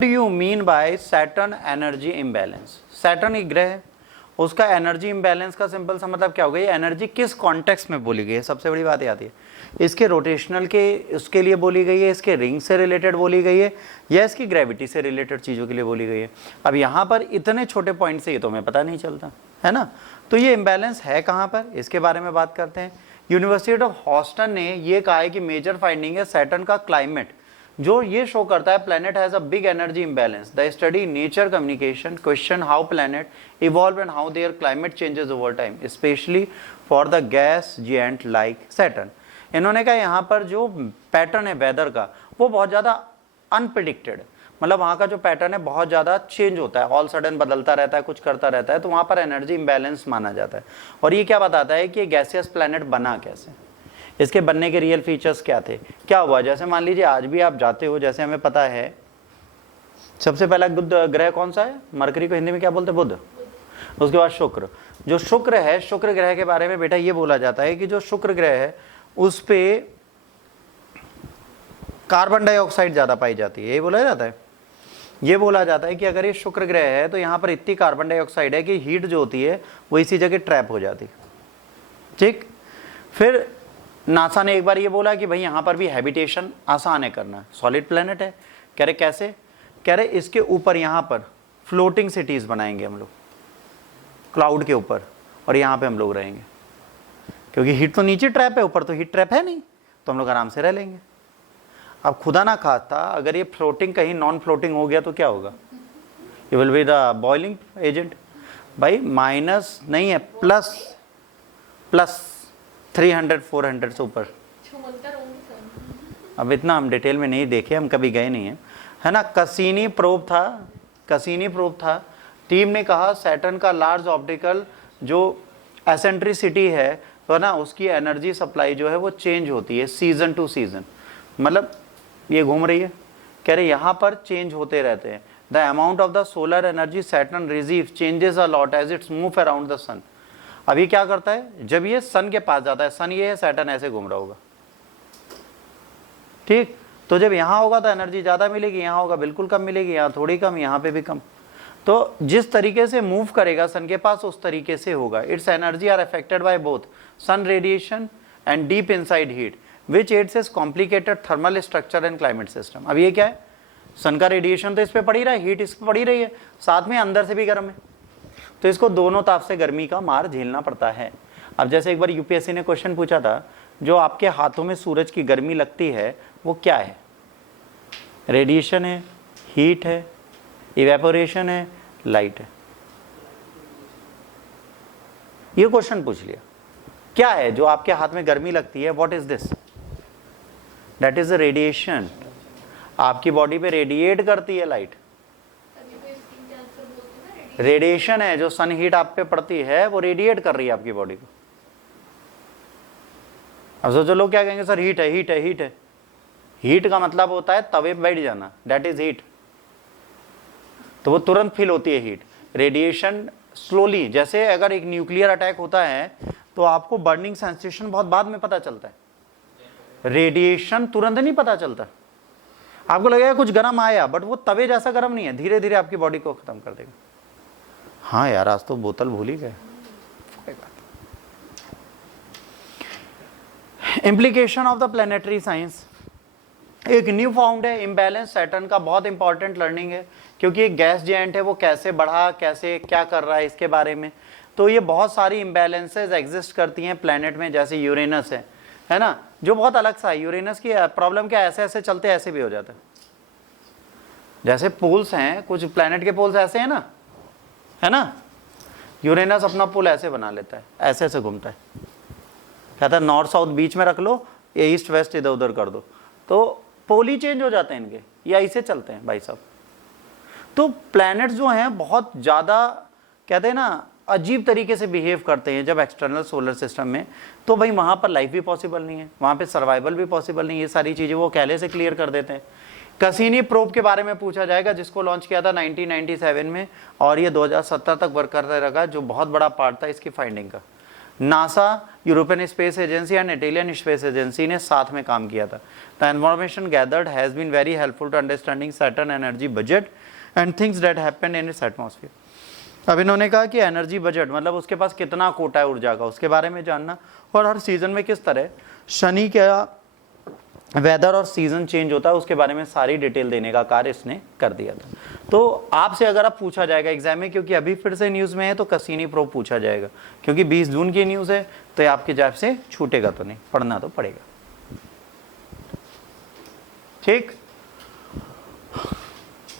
Do you mean by Saturn energy imbalance? Saturn एक ग्रह है, उसका एनर्जी इम्बैलेंस का सिंपल सा मतलब क्या होगा? ये एनर्जी किस कॉन्टेक्स्ट में बोली गई है, सबसे बड़ी बात आती है। इसके रोटेशनल के उसके लिए बोली गई है, इसके रिंग से रिलेटेड बोली गई है, या इसकी ग्रेविटी से रिलेटेड चीज़ों के लिए बोली गई है। अब यहाँ पर इतने छोटे पॉइंट से ये तो हमें पता नहीं चलता है ना। तो ये इम्बैलेंस है कहाँ पर, इसके बारे में बात करते हैं। यूनिवर्सिटी ऑफ हॉस्टन ने ये कहा है कि मेजर फाइंडिंग है सैटर्न का क्लाइमेट, जो ये शो करता है planet has a big energy imbalance. The study nature communication question how planet evolve and how their climate changes over time, specially for the gas giant like Saturn. इन्होंने कहा यहाँ पर जो पैटर्न है वेदर का वो बहुत ज़्यादा अनप्रिडिक्टेड, मतलब वहाँ का जो पैटर्न है बहुत ज़्यादा चेंज होता है, ऑल सडन बदलता रहता है, कुछ करता रहता है, तो वहाँ पर एनर्जी इम्बैलेंस माना जाता है। और ये क्या बताता है कि गैसियस प्लैनेट बना कैसे, इसके बनने के रियल फीचर्स क्या थे, क्या हुआ। जैसे मान लीजिए आज भी आप जाते हो, जैसे हमें पता है सबसे पहला ग्रह कौन सा है, मरकरी को हिंदी में क्या बोलते हैं, बुध। उसके बाद शुक्र। जो शुक्र है, शुक्र ग्रह के बारे में बेटा ये बोला जाता है कि जो शुक्र ग्रह है उस पे कार्बन डाइऑक्साइड ज्यादा पाई जाती है, ये बोला जाता है। ये बोला जाता है कि अगर ये शुक्र ग्रह है तो यहाँ पर इतनी कार्बन डाइऑक्साइड है कि हीट जो होती है वो इसी जगह ट्रैप हो जाती है। ठीक, फिर नासा ने एक बार ये बोला कि भाई यहाँ पर भी हैबिटेशन आसान है करना, सॉलिड प्लेनेट है। कह रहे कैसे, कह रहे इसके ऊपर यहाँ पर फ्लोटिंग सिटीज बनाएंगे हम लोग क्लाउड के ऊपर, और यहाँ पे हम लोग रहेंगे, क्योंकि हीट तो नीचे ट्रैप है, ऊपर तो हीट ट्रैप है नहीं, तो हम लोग आराम से रह लेंगे। अब खुदा ना खास्ता अगर ये फ्लोटिंग कहीं नॉन फ्लोटिंग हो गया तो क्या होगा, ये will be the boiling agent. भाई माइनस नहीं है, प्लस प्लस 300-400 से ऊपर। अब इतना हम डिटेल में नहीं देखे, हम कभी गए नहीं हैं, है ना। कसीनी प्रोब था, टीम ने कहा सैटर्न का लार्ज ऑप्टिकल जो एसेंट्रिसिटी है तो ना उसकी एनर्जी सप्लाई जो है वो चेंज होती है सीजन टू सीजन, मतलब ये घूम रही है, कह रहे यहाँ पर चेंज होते रहते हैं। The amount of the solar energy Saturn receive changes a lot as it's move around the sun. अब ये क्या करता है, जब ये सन के पास जाता है, सन ये है, सैटर्न ऐसे घूम रहा होगा, ठीक। तो जब यहाँ होगा तो एनर्जी ज्यादा मिलेगी, यहाँ होगा बिल्कुल कम मिलेगी, यहाँ थोड़ी कम, यहाँ पे भी कम। तो जिस तरीके से मूव करेगा सन के पास उस तरीके से होगा। Its energy are affected by both sun radiation and deep inside heat which adds is complicated thermal structure and climate system. अब ये क्या है, सन का रेडिएशन तो इस पे पड़ ही रहा है, हीट इस पे पड़ ही रही है, साथ में अंदर से भी गर्म है, तो इसको दोनों ताप से गर्मी का मार झेलना पड़ता है। अब जैसे एक बार यूपीएससी ने क्वेश्चन पूछा था, जो आपके हाथों में सूरज की गर्मी लगती है वो क्या है, रेडिएशन है, हीट है, इवेपोरेशन है, लाइट है। ये क्वेश्चन पूछ लिया, क्या है जो आपके हाथ में गर्मी लगती है, what is this, that is the radiation. आपकी बॉडी पे रेडिएट करती है लाइट, रेडिएशन है, जो सन हीट आप पे पड़ती है वो रेडिएट कर रही है आपकी बॉडी को। अब सोचो लोग क्या कहेंगे, सर हीट है, हीट है, हीट है। हीट का मतलब होता है तवे पे बैठ जाना, दैट इज हीट, तो वो तुरंत फील होती है हीट। रेडिएशन स्लोली, जैसे अगर एक न्यूक्लियर अटैक होता है तो आपको बर्निंग सेंसेशन बहुत बाद में पता चलता है, रेडिएशन तुरंत नहीं पता चलता। आपको लगेगा कुछ गर्म आया, बट वो तवे जैसा गर्म नहीं है, धीरे धीरे आपकी बॉडी को खत्म कर देगा। हाँ यार, आज तो बोतल भूल ही गए। Implication of the planetary science, एक न्यू फाउंड है इम्बैलेंस सैटर्न का, बहुत इंपॉर्टेंट लर्निंग है, क्योंकि एक गैस जायंट है, वो कैसे बढ़ा, कैसे क्या कर रहा है इसके बारे में। तो ये बहुत सारी इम्बैलेंसेज एग्जिस्ट करती हैं प्लैनेट में, जैसे यूरेनस है ना, जो बहुत अलग सा है। यूरेनस की प्रॉब्लम क्या, ऐसे ऐसे चलते ऐसे भी हो जाता है। जैसे पोल्स हैं, कुछ प्लैनेट के पोल्स ऐसे हैं ना, है ना, यूरेनस अपना पोल ऐसे बना लेता है, ऐसे ऐसे घूमता है, कहता है नॉर्थ साउथ बीच में रख लो, ये ईस्ट वेस्ट इधर उधर कर दो, तो पोल ही चेंज हो जाते हैं इनके, या ऐसे चलते हैं भाई साहब। तो प्लैनेट्स जो हैं बहुत ज़्यादा कहते हैं ना अजीब तरीके से बिहेव करते हैं जब एक्सटर्नल सोलर सिस्टम में, तो भाई वहाँ पर लाइफ भी पॉसिबल नहीं है, वहाँ पे सर्वाइवल भी पॉसिबल नहीं है। ये सारी चीज़ें वो पहले से क्लियर कर देते हैं। कसीनी प्रोब के बारे में पूछा जाएगा, जिसको लॉन्च किया था 1997 में, और ये 2017 तक वर्क करता रहा, जो बहुत बड़ा पार्ट था इसकी फाइंडिंग का। NASA, European Space Agency and Italian Space Agency ने साथ में काम किया था। The information gathered has been very helpful to understanding Saturn energy budget and things that happen in its atmosphere. अब इन्होंने कहा कि एनर्जी बजट मतलब उसके पास कितना कोटा है ऊर्जा का, उसके बारे में जानना, और हर सीजन में किस तरह शनि का वेदर और सीजन चेंज होता है उसके बारे में सारी डिटेल देने का कार्य इसने कर दिया था। तो आपसे अगर आप पूछा जाएगा एग्जाम में, क्योंकि अभी फिर से न्यूज़ में है, तो कसीनी प्रोब पूछा जाएगा, क्योंकि 20 जून की न्यूज़ है, तो ये आपके जैब से छूटेगा तो नहीं, पढ़ना तो पड़ेगा। ठीक।